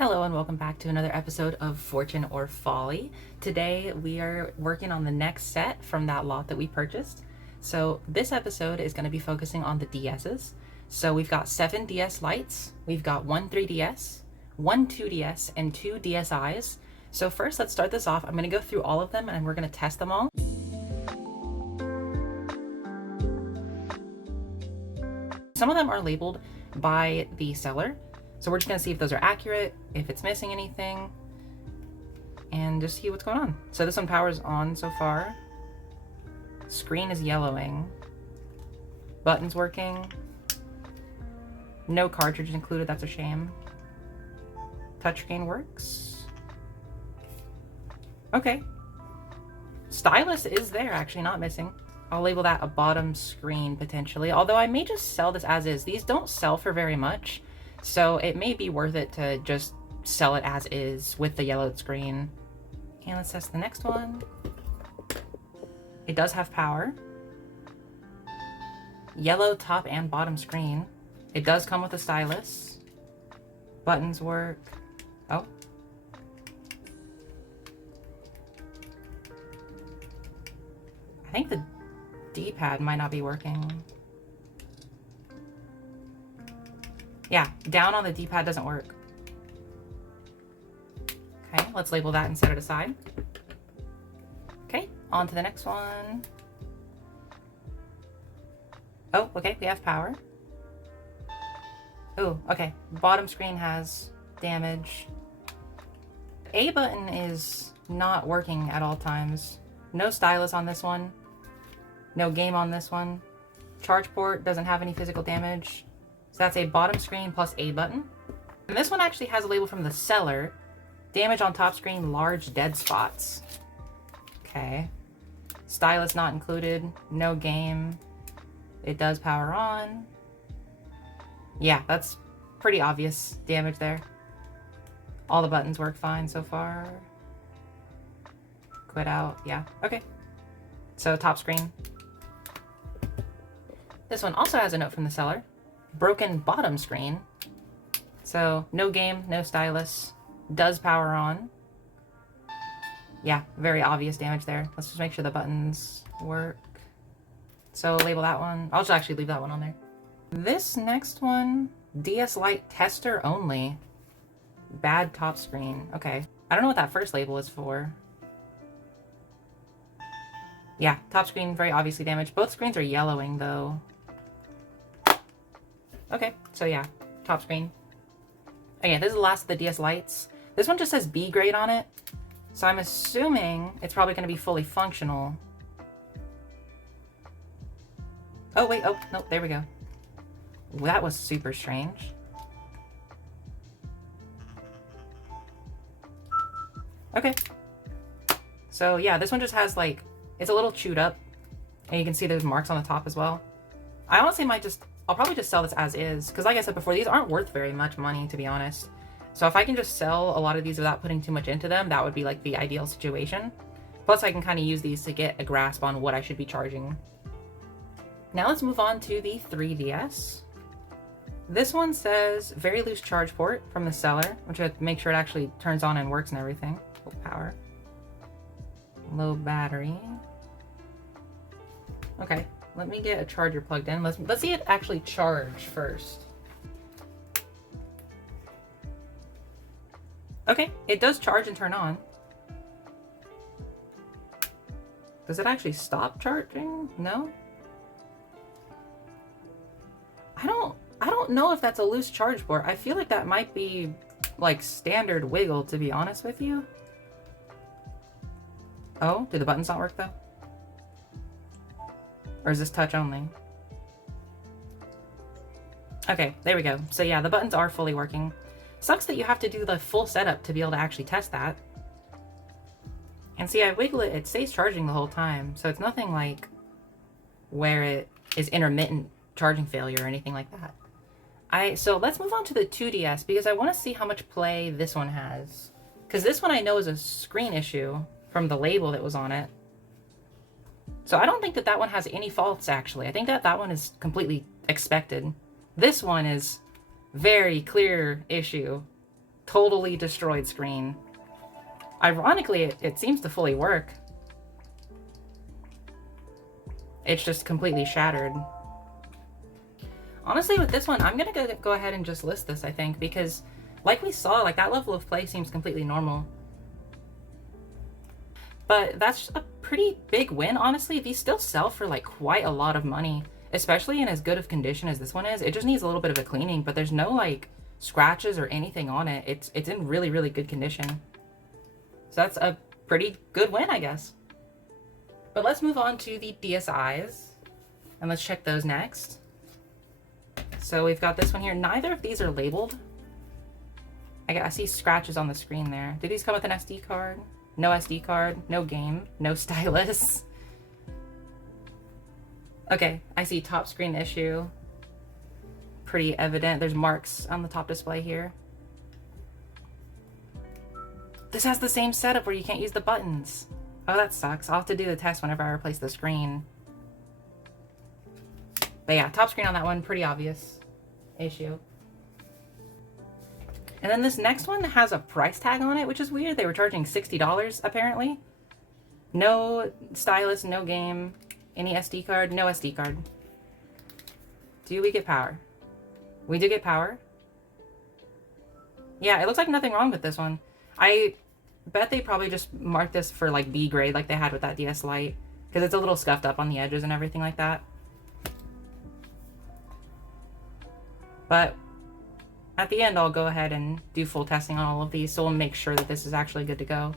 Hello and welcome back to another episode of Fortune or Folly. Today we are working on the next set from that lot that we purchased. So this episode is going to be focusing on the DS's. So we've got 7 DS Lites, we've got 1 3DS, 1 2DS, and 2 DSIs. So first let's start this off. I'm going to go through all of them and we're going to test them all. Some of them are labeled by the seller. So we're just gonna see if those are accurate, if it's missing anything, and just see what's going on. So this one powers on so far. Screen is yellowing. Buttons working. No cartridge included, that's a shame. Touchscreen works. Okay. Stylus is there, actually, not missing. I'll label that a bottom screen potentially, although I may just sell this as is. These don't sell for very much. So it may be worth it to just sell it as is with the yellowed screen. And let's test the next one. It does have power. Yellow top and bottom screen. It does come with a stylus. Buttons work. Oh. I think the D-pad might not be working. Yeah, down on the D-pad doesn't work. Okay, let's label that and set it aside. Okay, on to the next one. Oh, okay, we have power. Oh, okay, bottom screen has damage. A button is not working at all times. No stylus on this one. No game on this one. Charge port doesn't have any physical damage. So that's a bottom screen plus A button. And this one actually has a label from the seller. Damage on top screen, large dead spots. Okay. Stylus not included. No game. It does power on. Yeah, that's pretty obvious damage there. All the buttons work fine so far. Quit out. Yeah, okay. So top screen. This one also has a note from the seller. Broken bottom screen. So no game, no stylus. Does power on. Yeah, very obvious damage there. Let's just make sure the buttons work. So label that one. I'll just actually leave that one on there. This next one, DS Lite tester only. Bad top screen. Okay. I don't know what that first label is for. Yeah, top screen very obviously damaged. Both screens are yellowing though. Okay, so yeah, top screen. Okay, this is the last of the DS Lites. This one just says B grade on it. So I'm assuming it's probably going to be fully functional. Oh, wait, oh, no, there we go. That was super strange. Okay. So yeah, this one just has like, it's a little chewed up. And you can see there's marks on the top as well. I honestly might just, I'll probably just sell this as is, because like I said before, these aren't worth very much money, to be honest. So if I can just sell a lot of these without putting too much into them, that would be like the ideal situation. Plus I can kind of use these to get a grasp on what I should be charging. Now let's move on to the 3DS. This one says very loose charge port from the seller, which I have to make sure it actually turns on and works and everything. Full power. Low battery. Okay. Let me get a charger plugged in. Let's see it actually charge first. Okay, it does charge and turn on. Does it actually stop charging? No? I don't know if that's a loose charge port. I feel like that might be like standard wiggle, to be honest with you. Oh, do the buttons not work though? Or is this touch only? Okay, there we go. So yeah, the buttons are fully working. Sucks that you have to do the full setup to be able to actually test that. And see, I wiggle it, it stays charging the whole time. So it's nothing like where it is intermittent charging failure or anything like that. So let's move on to the 2DS because I want to see how much play this one has. Because this one I know is a screen issue from the label that was on it. So I don't think that that one has any faults, actually. I think that that one is completely expected. This one is very clear issue. totally destroyed screen. Ironically, it seems to fully work. It's just completely shattered. Honestly, with this one, I'm gonna go ahead and just list this, I think, because like we saw, like that level of play seems completely normal. But that's a pretty big win, honestly. These still sell for like quite a lot of money, especially in as good of condition as this one is. It just needs a little bit of a cleaning, but there's no like scratches or anything on it. It's in really, really good condition. So that's a pretty good win, I guess. But let's move on to the DSIs, and let's check those next. So we've got this one here. Neither of these are labeled. I see scratches on the screen there. Do these come with an SD card? No SD card, no game, no stylus. Okay, I see top screen issue. Pretty evident. There's marks on the top display here. This has the same setup where you can't use the buttons. Oh, that sucks. I'll have to do the test whenever I replace the screen. But yeah, top screen on that one, pretty obvious issue. And then this next one has a price tag on it, which is weird. They were charging $60 apparently. No stylus, no game, any SD card, no SD card. Do we get power? We do get power. Yeah, it looks like nothing wrong with this one. I bet they probably just marked this for like B grade like they had with that DS Lite, because it's a little scuffed up on the edges and everything like that. But at the end, I'll go ahead and do full testing on all of these, so we'll make sure that this is actually good to go.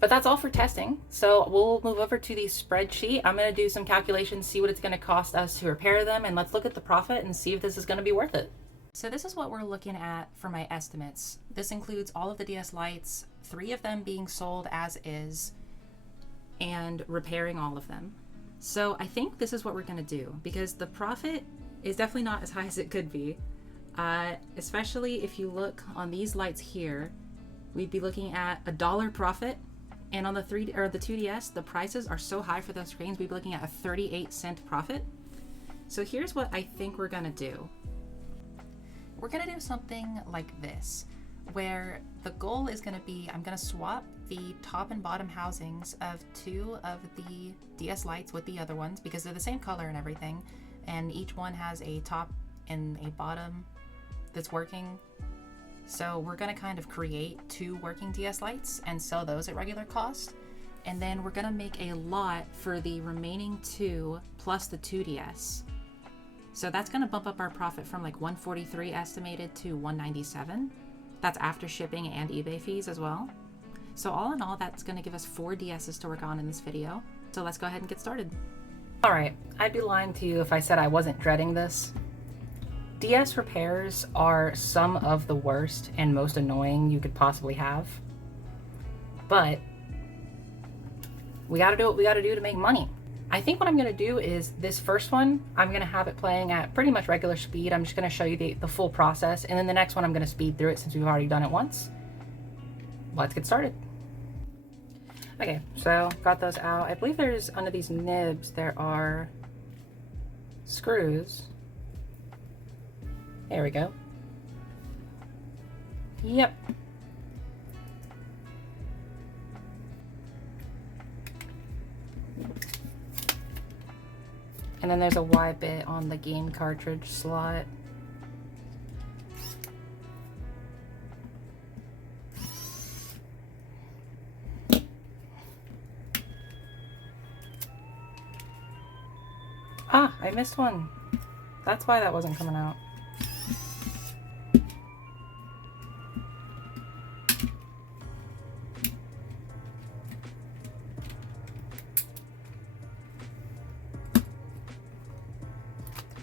But that's all for testing. So we'll move over to the spreadsheet. I'm going to do some calculations, see what it's going to cost us to repair them, and let's look at the profit and see if this is going to be worth it. So this is what we're looking at for my estimates. This includes all of the DS Lites, 3 of them being sold as is, and repairing all of them. So I think this is what we're going to do, because the profit is definitely not as high as it could be. Especially if you look on these lights here, we'd be looking at $1 profit, and on the 2DS, the prices are so high for those screens, we'd be looking at a 38-cent profit. So here's what I think we're gonna do. We're gonna do something like this, where the goal is gonna be, I'm gonna swap the top and bottom housings of 2 of the DS Lites with the other ones, because they're the same color and everything, and each one has a top and a bottom that's working. So we're going to kind of create 2 working DS Lites and sell those at regular cost, and then we're going to make a lot for the remaining 2 plus the 2DS. So that's going to bump up our profit from like 143 estimated to 197. That's after shipping and eBay fees as well. So all in all, that's going to give us 4 DSs to work on in this video. So let's go ahead and get started. Alright, I'd be lying to you if I said I wasn't dreading this. DS repairs are some of the worst and most annoying you could possibly have. But we gotta do what we gotta do to make money. I think what I'm gonna do is this first one, I'm gonna have it playing at pretty much regular speed. I'm just gonna show you the full process, and then the next one I'm gonna speed through it since we've already done it once. Let's get started. Okay, so got those out. I believe there's, under these nibs, there are screws. There we go. Yep. And then there's a Y bit on the game cartridge slot. Ah, I missed one. That's why that wasn't coming out.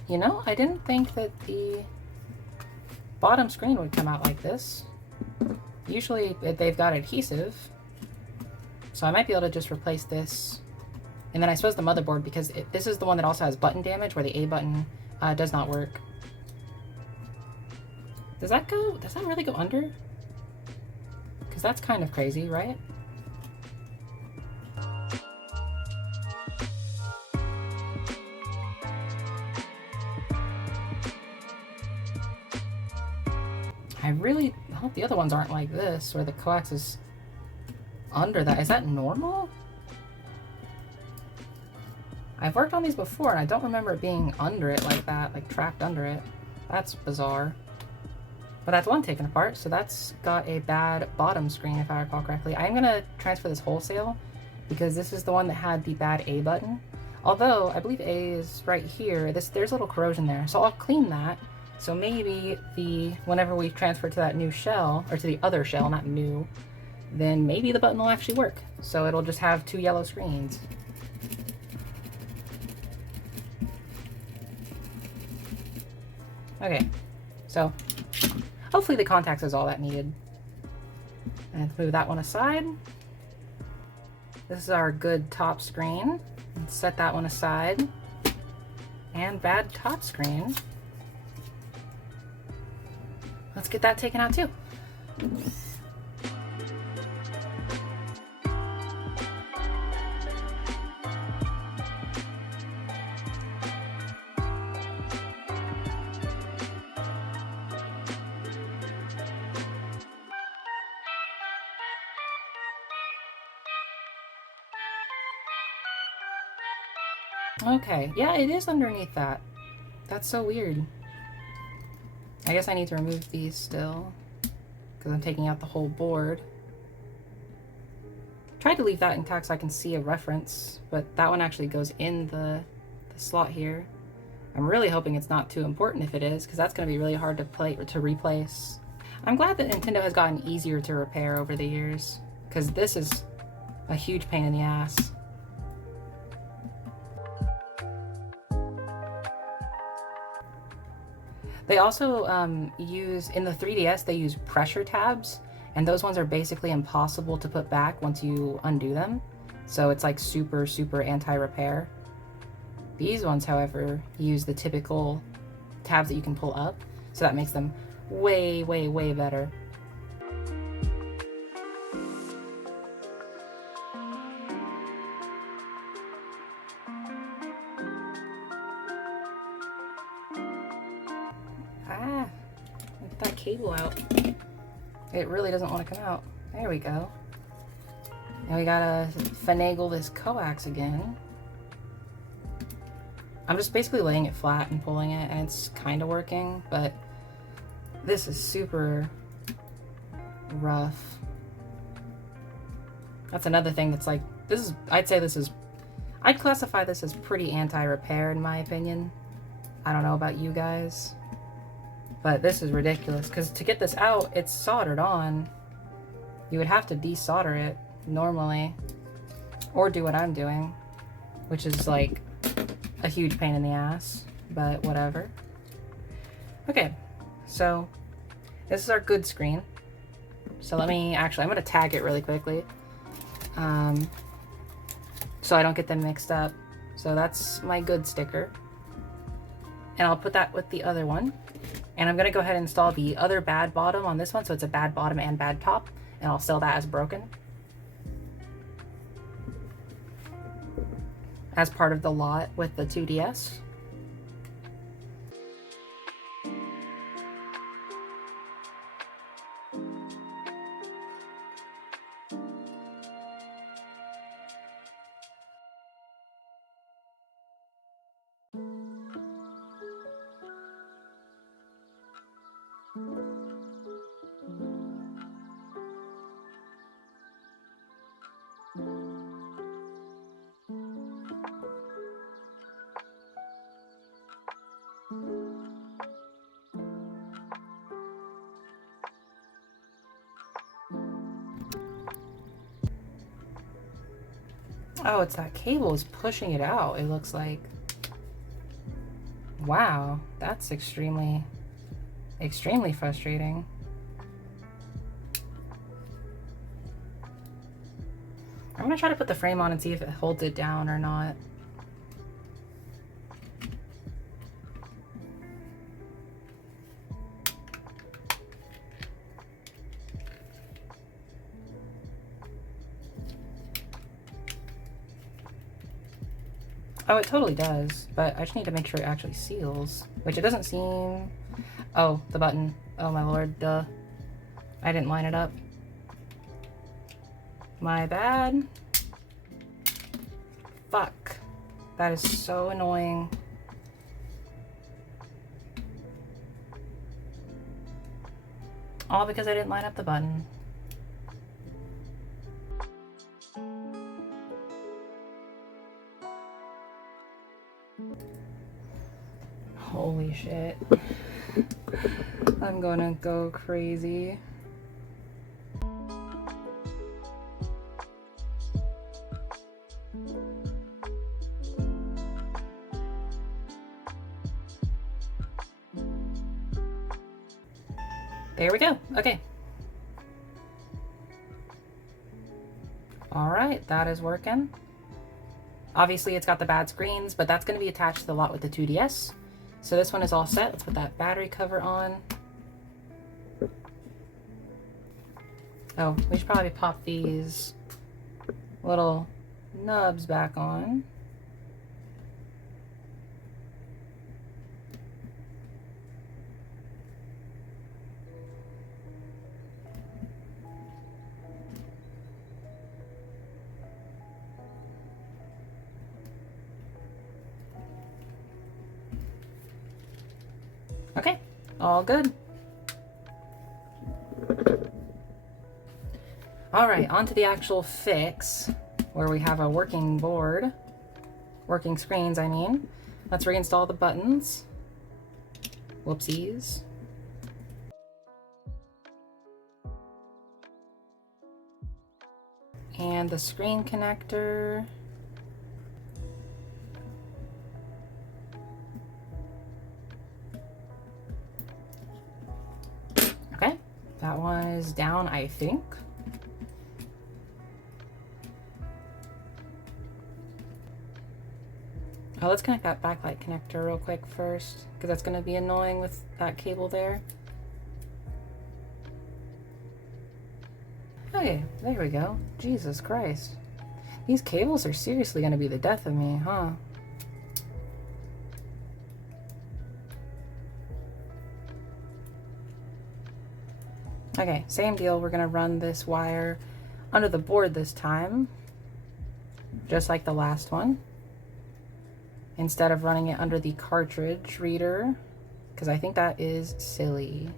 You know, I didn't think that the bottom screen would come out like this. Usually they've got adhesive, so I might be able to just replace this. And then I suppose the motherboard, because this is the one that also has button damage, where the A button does not work. Does that really go under? Because that's kind of crazy, right? hope the other ones aren't like this, where the coax is under that. Is that normal? I've worked on these before, and I don't remember it being under it like that, like trapped under it. That's bizarre. But that's one taken apart, so that's got a bad bottom screen, if I recall correctly. I'm gonna transfer this wholesale, because this is the one that had the bad A button. Although, I believe A is right here. There's a little corrosion there, so I'll clean that. So maybe whenever we transfer to that new shell, or to the other shell, not new, then maybe the button will actually work. So it'll just have 2 yellow screens. Okay, so hopefully the contacts is all that needed. And let's move that one aside. This is our good top screen. Let's set that one aside. And bad top screen. Let's get that taken out too. Okay, yeah, it is underneath that. That's so weird. I guess I need to remove these still, because I'm taking out the whole board. Tried to leave that intact so I can see a reference, but that one actually goes in the slot here. I'm really hoping it's not too important if it is, because that's going to be really hard to replace. I'm glad that Nintendo has gotten easier to repair over the years, because this is a huge pain in the ass. They also use, in the 3DS, they use pressure tabs, and those ones are basically impossible to put back once you undo them. So it's like super, super anti-repair. These ones, however, use the typical tabs that you can pull up, so that makes them way, way, way better. Ah, get that cable out. It really doesn't want to come out. There we go. Now we gotta finagle this coax again. I'm just basically laying it flat and pulling it, and it's kind of working, but this is super rough. That's another thing that's like, I'd classify this as pretty anti-repair in my opinion. I don't know about you guys, but this is ridiculous, because to get this out, it's soldered on. You would have to desolder it normally, or do what I'm doing, which is like a huge pain in the ass, but whatever. Okay, so this is our good screen. So I'm gonna tag it really quickly, so I don't get them mixed up. So that's my good sticker, and I'll put that with the other one. And I'm gonna go ahead and install the other bad bottom on this one, so it's a bad bottom and bad top, and I'll sell that as broken, as part of the lot with the 2DS. Oh, it's that cable is pushing it out, it looks like. Wow, that's extremely, extremely frustrating. I'm gonna try to put the frame on and see if it holds it down or not. Oh, it totally does, but I just need to make sure it actually seals, which it doesn't seem. Oh, the button. Oh my lord, duh. I didn't line it up. My bad. Fuck. That is so annoying. All because I didn't line up the button. Holy shit. I'm gonna go crazy. There we go. Okay. All right, that is working. Obviously, it's got the bad screens, but that's going to be attached to the lot with the 2DS. So this one is all set. Let's put that battery cover on. Oh, we should probably pop these little nubs back on. Okay, all good. All right, on to the actual fix, where we have a working board, working screens, I mean. Let's reinstall the buttons. Whoopsies. And the screen connector. Okay, that one is down, I think. Oh, let's connect that backlight connector real quick first, because that's going to be annoying with that cable there. Okay, there we go. Jesus Christ. These cables are seriously going to be the death of me, huh? Okay, same deal. We're going to run this wire under the board this time, just like the last one, instead of running it under the cartridge reader, because I think that is silly.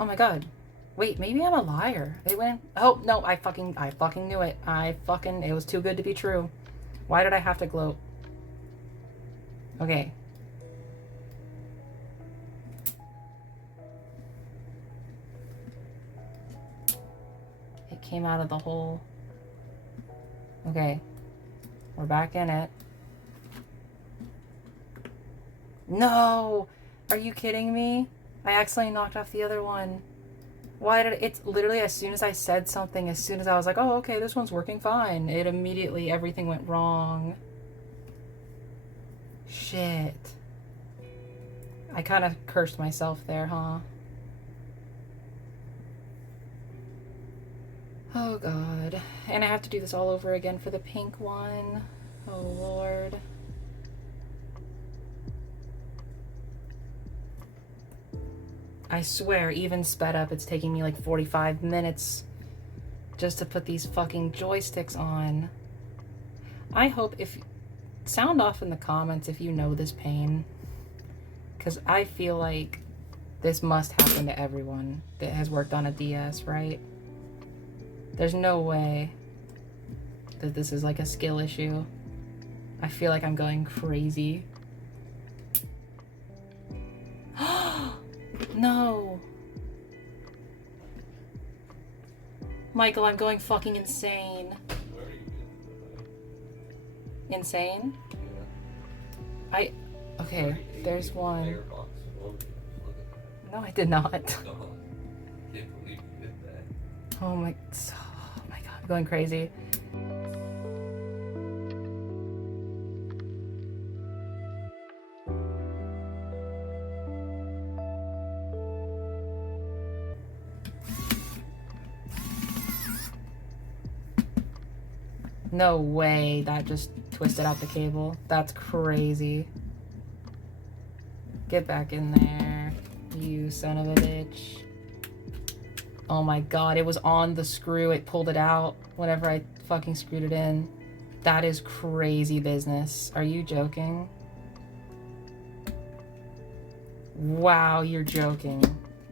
Oh my god. Wait, maybe I'm a liar. They went. Oh, no, I fucking knew it. It was too good to be true. Why did I have to gloat? Okay. It came out of the hole. Okay. We're back in it. No! Are you kidding me? I accidentally knocked off the other one. Why did it's literally as soon as I said something, as soon as I was like, oh, okay, this one's working fine, it immediately, everything went wrong. Shit. I kind of cursed myself there, huh? Oh god. And I have to do this all over again for the pink one. Oh lord. I swear, even sped up, it's taking me like 45 minutes just to put these fucking joysticks on. I hope sound off in the comments if you know this pain, because I feel like this must happen to everyone that has worked on a DS, right? There's no way that this is like a skill issue. I feel like I'm going crazy. No. Michael, I'm going fucking insane. Insane? Yeah. Okay, there's one. No, I did not. Oh my god, I'm going crazy. No way that just twisted out the cable. That's crazy. Get back in there, you son of a bitch. Oh my god, it was on the screw. It pulled it out whenever I fucking screwed it in. That is crazy business. Are you joking? Wow, you're joking.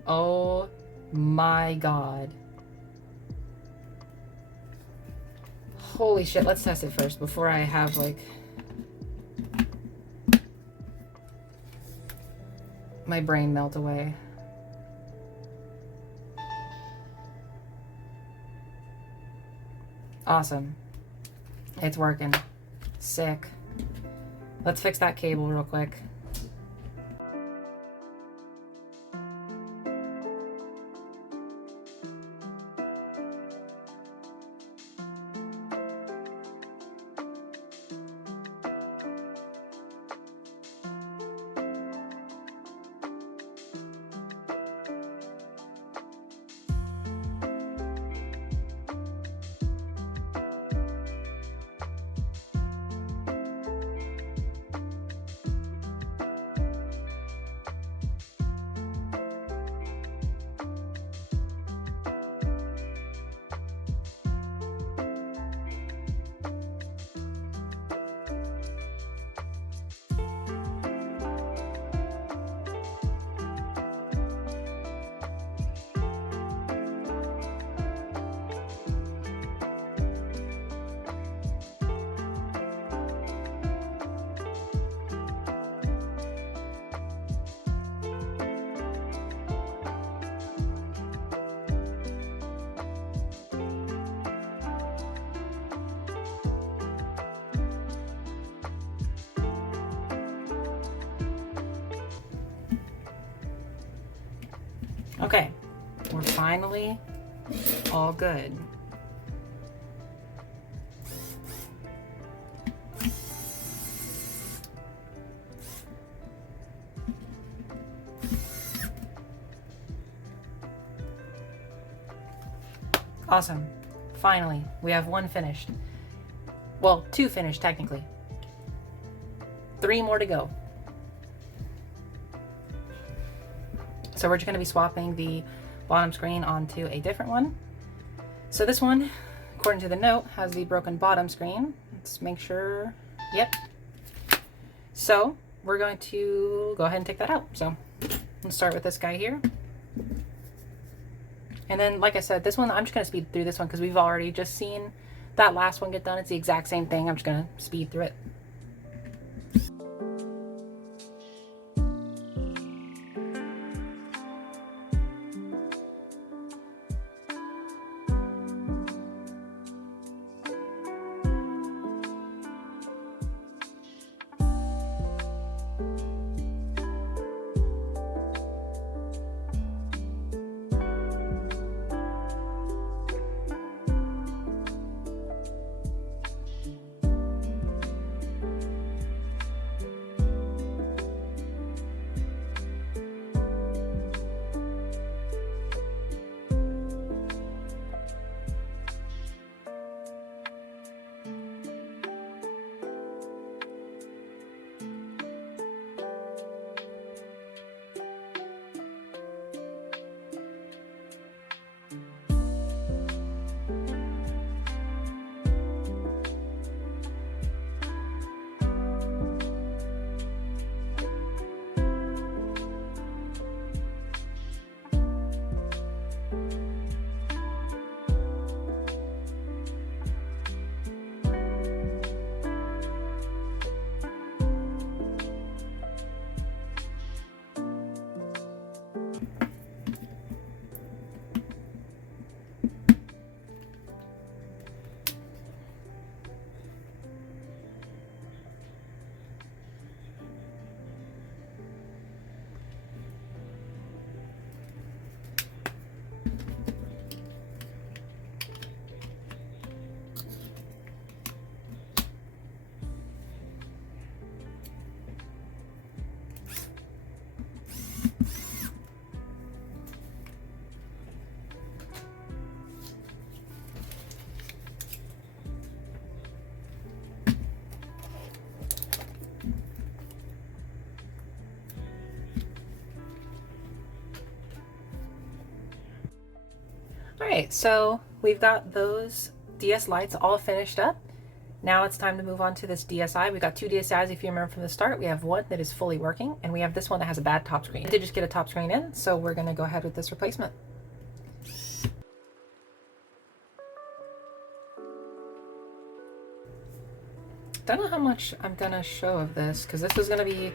Oh my god. Holy shit, let's test it first before I have like my brain melt away. Awesome. It's working. Sick. Let's fix that cable real quick. Okay, we're finally all good. Awesome. Finally, we have one finished. Well, two finished technically. 3 more to go. So we're just going to be swapping the bottom screen onto a different one. So this one, according to the note, has the broken bottom screen. Let's make sure. Yep. So we're going to go ahead and take that out. So let's start with this guy here. And then, like I said, this one, I'm just going to speed through this one because we've already just seen that last one get done. It's the exact same thing. I'm just going to speed through it. Okay, so we've got those DS lights all finished up. Now it's time to move on to this DSi. We got two DSIs if you remember from the start. We have one that is fully working, and we have this one that has a bad top screen. I did just get a top screen in, so we're gonna go ahead with this replacement. Don't know how much I'm gonna show of this, because this was gonna be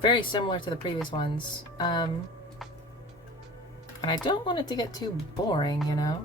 very similar to the previous ones. And I don't want it to get too boring, you know?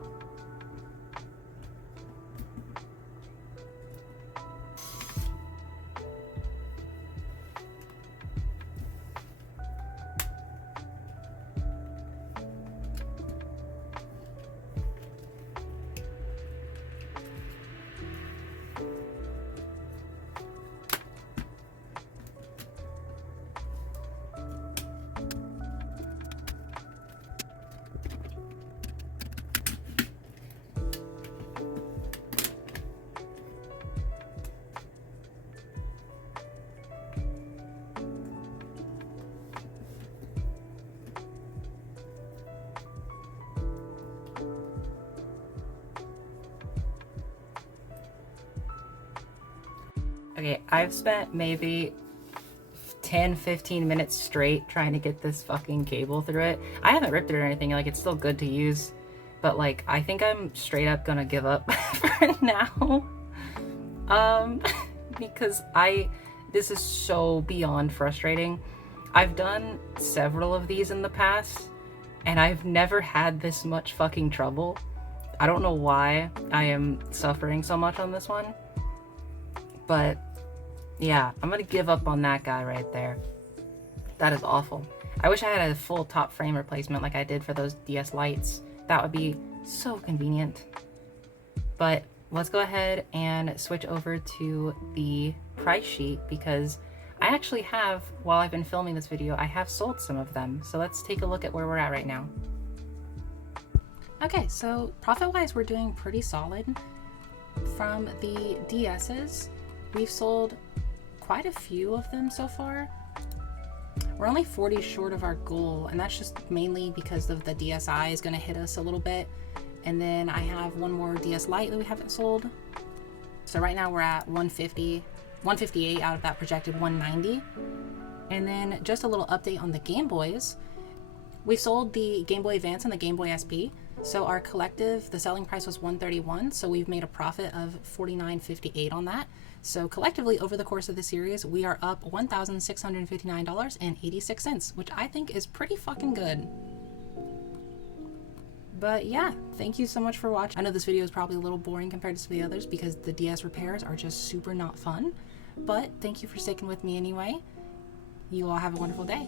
Okay, I've spent maybe 10-15 minutes straight trying to get this fucking cable through it. I haven't ripped it or anything, like it's still good to use, but like I think I'm straight up gonna give up for now. Because this is so beyond frustrating. I've done several of these in the past and I've never had this much fucking trouble. I don't know why I am suffering so much on this one. But yeah, I'm gonna give up on that guy right there. That is awful. I wish I had a full top frame replacement like I did for those DS lights. That would be so convenient. But let's go ahead and switch over to the price sheet, because I actually have, while I've been filming this video, I have sold some of them. So let's take a look at where we're at right now. Okay, so profit-wise, we're doing pretty solid. From the DS's, we've sold quite a few of them so far. We're only 40 short of our goal, and that's just mainly because of the DSi is going to hit us a little bit. And then I have one more DS Lite that we haven't sold. So right now we're at 158 out of that projected 190. And then just a little update on the Game Boys. We sold the Game Boy Advance and the Game Boy SP. So our collective, the selling price was $131. So we've made a profit of $49.58 on that. So collectively over the course of the series, we are up $1,659.86, which I think is pretty fucking good. But yeah, thank you so much for watching. I know this video is probably a little boring compared to some of the others because the DS repairs are just super not fun. But thank you for sticking with me anyway. You all have a wonderful day.